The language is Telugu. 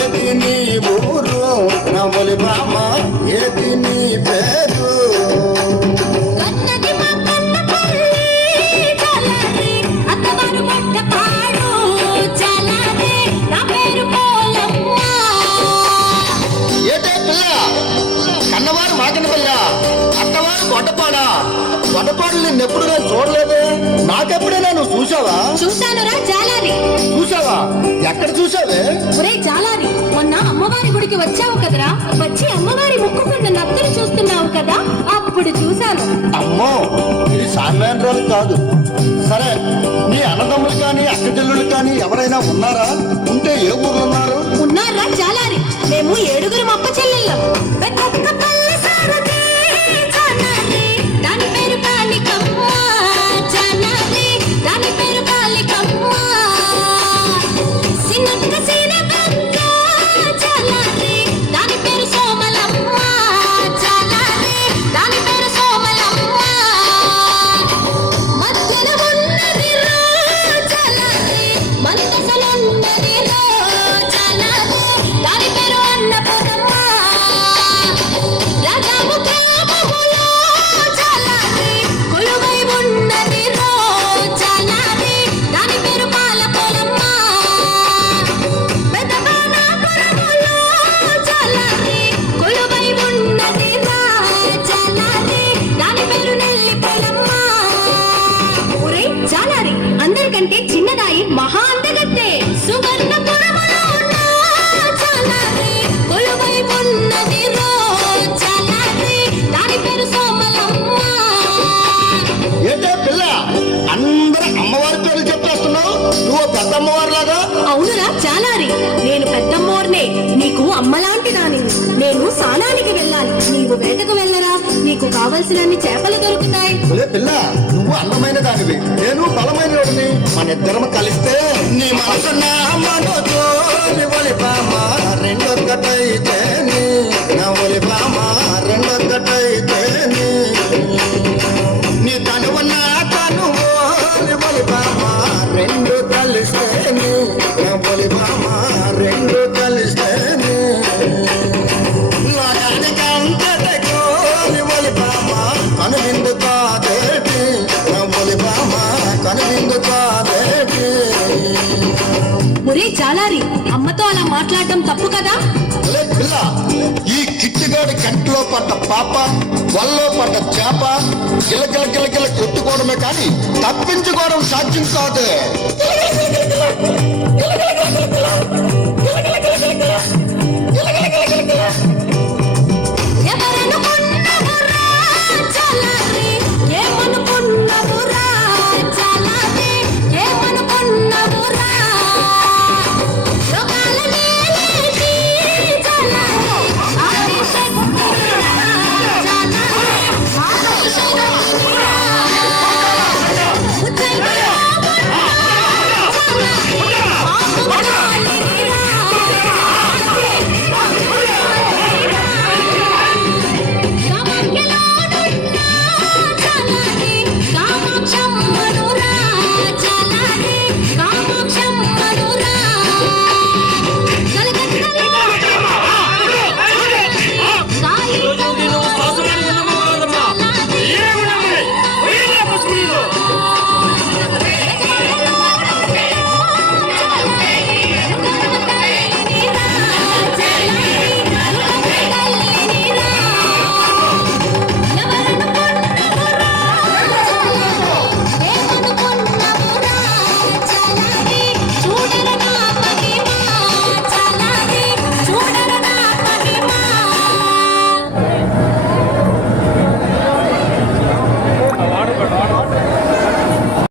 ఏది నీ ఊరు నవలి బామ, ఏది నీ పేరు? ఏటే పిల్ల కన్నవారు మాకన పిల్ల, అత్తవారు గొడ్డపాడా? గొడ్డపాడు నిన్నెప్పుడు నేను చూడలేదే. నాకెప్పుడైనా నువ్వు చూసావా? చూశానురా జాలారి. చూసావా? ఎక్కడ చూసావే? ఒరే జాలారి, మొన్న అమ్మవారి గుడికి వచ్చావు కదరా, వచ్చి అమ్మవారి ముక్కుకున్న నత్తలు చూస్తున్నావు కదా, అప్పుడు చూశాను. అమ్మో, ఇది సామాన్య రోజు కాదు. సరే, నీ అన్నదమ్ములు కానీ అక్క చెల్లులు కానీ ఎవరైనా ఉన్నారా? ఉంటే ఏ ఊర్లో ఉన్నారు? ఉన్నారా జాలారి, మేము 7 అక్క చెల్లెళ్ళం. దాని పేరు కాళికమ్మ, జాలారి, దాని పేరు కాళికమ్మ. సినక్క సినక్క జాలారి, దాని పేరు సోమలమ్మ, జాలారి, దాని పేరు సోమలమ్మ. మధ్యలో ఉన్నది రో జాలారి, మందసలున్నది రో జాలారి, దాని పేరు అన్నపూర్ణమ్మ. రాజాము గ్రామములో జాలారి, కొలువై ఉన్నది రో జాలారి, దాని పేరు పాలపోలమ్మ. పెదబాలాపురములో జాలారి, కొలువై ఉన్నది రో జాలారి, దాని పేరు నెల్లిపోలమ్మ. ఒరే జాలారి, అందరికంటే చిన్నదాయి మహా అందగత్తే. సువర్ణపురములో ఉన్న జాలారి, కొలువై ఉన్నది రో జాలారి, దాని పేరు సోమలమ్మ. ఏటే పిల్ల, అందరూ అమ్మవారి పేర్లు చెప్పేస్తున్నావు. నువ్వు పెద్ద అమ్మవారిలాగా. అవునురా జాలారి, నేను పెద్దమ్మోర్నే, నీకు అమ్మలాంటి దానిని. నేను స్నానానికి వెళ్ళాలి, నీవు వేటకు వెళ్ళరా, నీకు కావలసినన్ని చేపలు దొరుకుతాయి. ఒలే పిల్ల, నువ్వు అందమైన దానివి, నేను బలమైన వాడిని. మన ఇద్దరం కలిస్తే నీ మనసు నా మనతో ఒలి బామ, రెండొక్కటైతే నా ఒలి బామ, రెండొక్కటైతే నీ తనువు నా తనువు ఒలి బామ, రెండు కలిస్తే నా ఒలి బామ, రెండు కలిస్తే లోకానికి అంతటకు ఒలి బామ, కనువిందు కాదేటి నా ఒలి బామ, కనువిందు కాదేటి. ఒరే జాలారి, అమ్మతో అలా మాట్లాడటం తప్పు కదా. ఒలే పిల్ల, ఈ కిట్టిగాడి కంటిలో పడ్డ పాప, వల్లో పడ్డ చేప గిలగిల గిలగిల కొట్టుకోవడమే కానీ తప్పించుకోవడం సాధ్యం కాదు.